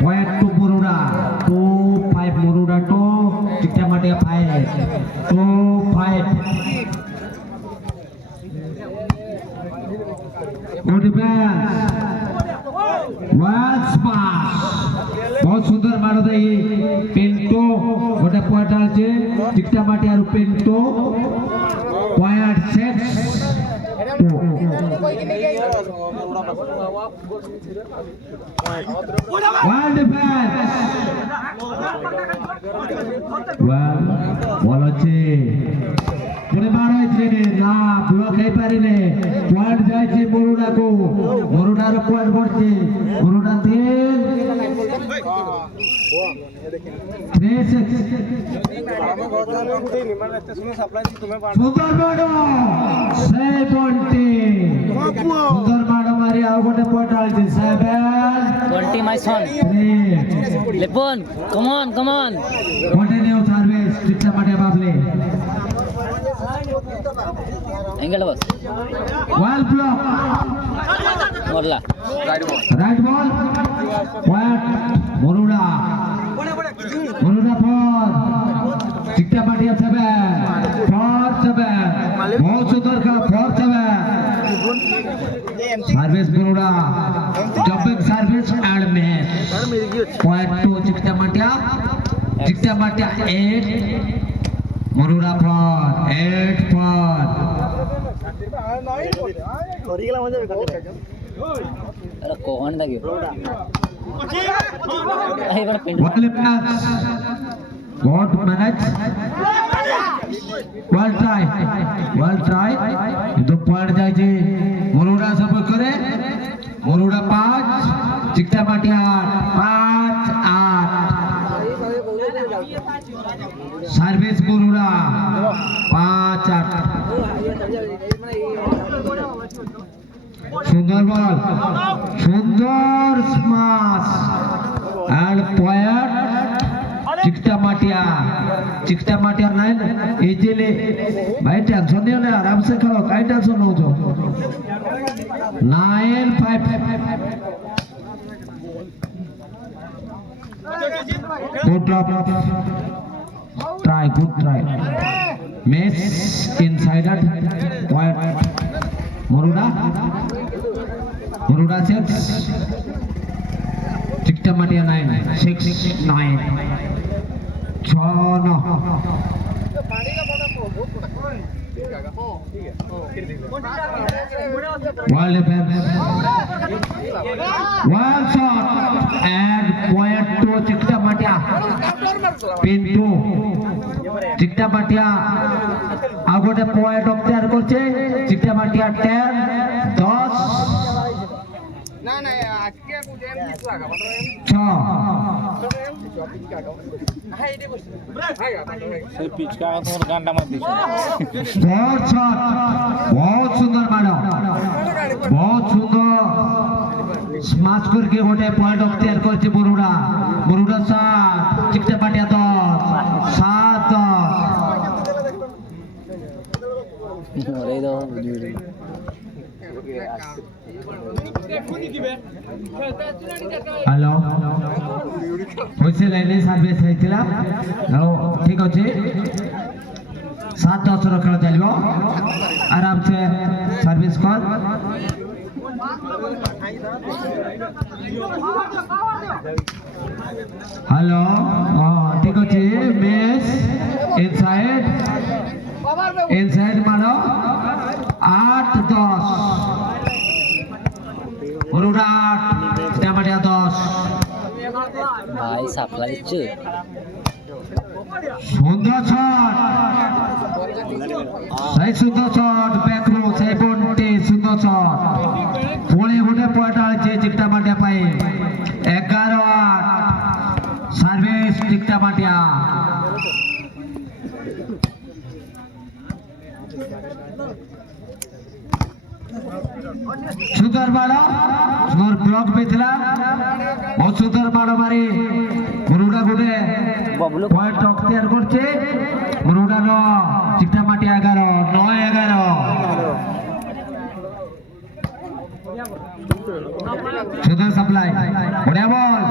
Point to Muruda. 2-5 Muruda to Cikta Matia 5. 2-5. Good defense. One smash. बहुत सुंदर मारो था ये पिंटो गोटे पॉइंट आलचे चिकटा माटिया रु Pinto point 6 one defense one ball अच्छे पुणे मारो इतने ना ब्लॉक है पारी ने पॉइंट जाए चे मोरुडा को मोरुडा रो पॉइंट बढ़ते मोरुडा 3 सुंदर मारो 6 पॉइंट सुंदर मारो मारी आओ गोटे पॉइंट आलचे 7 20 my son Lepon come on continue service Cikta Matia बाबले एंगल बस Well block. मोरला Right ball. Point. Muruda. Muruda 4. Cikta Matia 7. 4-7. बहुत सुंदर का 4-7. Service Muruda. Jumping service and miss. Point to Cikta Matia. Cikta Matia 8. Muruda 4. 8-4. अरे कोण दा घेऊ हे पण पिंड Well pass. What manage? Well try. तो पॉइंट जाए जे मुरुडा सब करे मुरुडा 5 चिकटा माटिया 5-8 सर्विस मुरुडा 5-8 सुंदर बॉल सुंदर स्माश एंड पॉइंट चिकटा माटिया 9 इजीली भाई टेंशन नहीं ले आराम से खेलो काई टेंशन लो तो 9-5 good drop good try miss inside that point Muruda 6 Cikta Matia 9 6-9 6-9 Well defense one shot and point to Cikta Matia pin 2 Cikta Matia आगोटे पॉइंट ऑब्जर्व करছে Cikta Matia 10 10 না না আজকে বুঝেন কিছু লাগা মাত্র 6 হাই দে বস সেই পিচকা তোমার গান্ডা মার দিছ बहुत शॉट बहुत सुंदर मारो बहुत सुंदर स्मैश करके गोटे पॉइंट ऑब्जर्व करছে मुरुडा 7 Cikta Matia 10 7-10 हेलो होइसे लाइने सर्विस हेतिला ठीक अछि 7-10 रो खेल चलिबो आराम से सर्विस कर हेलो ठीक अछि मिस इनसाइड मारो 8-10 मुरुडा 10 भाई सापला दिచ్చు सुंदर शॉट सही सुंदर शॉट बैक रो सही पॉइंट सुंदर शॉट पुणे गोटे पॉइंट आछे चिकटा माटिया पाई 11-8 सर्विस चिकटा माटिया सुंदर मारो सुंदर ब्लॉक पे थिला बहुत सुंदर मारो मारी मुरुडा गोटे पॉइंट अख्तियार करছে मुरुडा नो चिकटा माटिया 11 9-11 সুন্দর সাপ্লাই বড়িয়া বল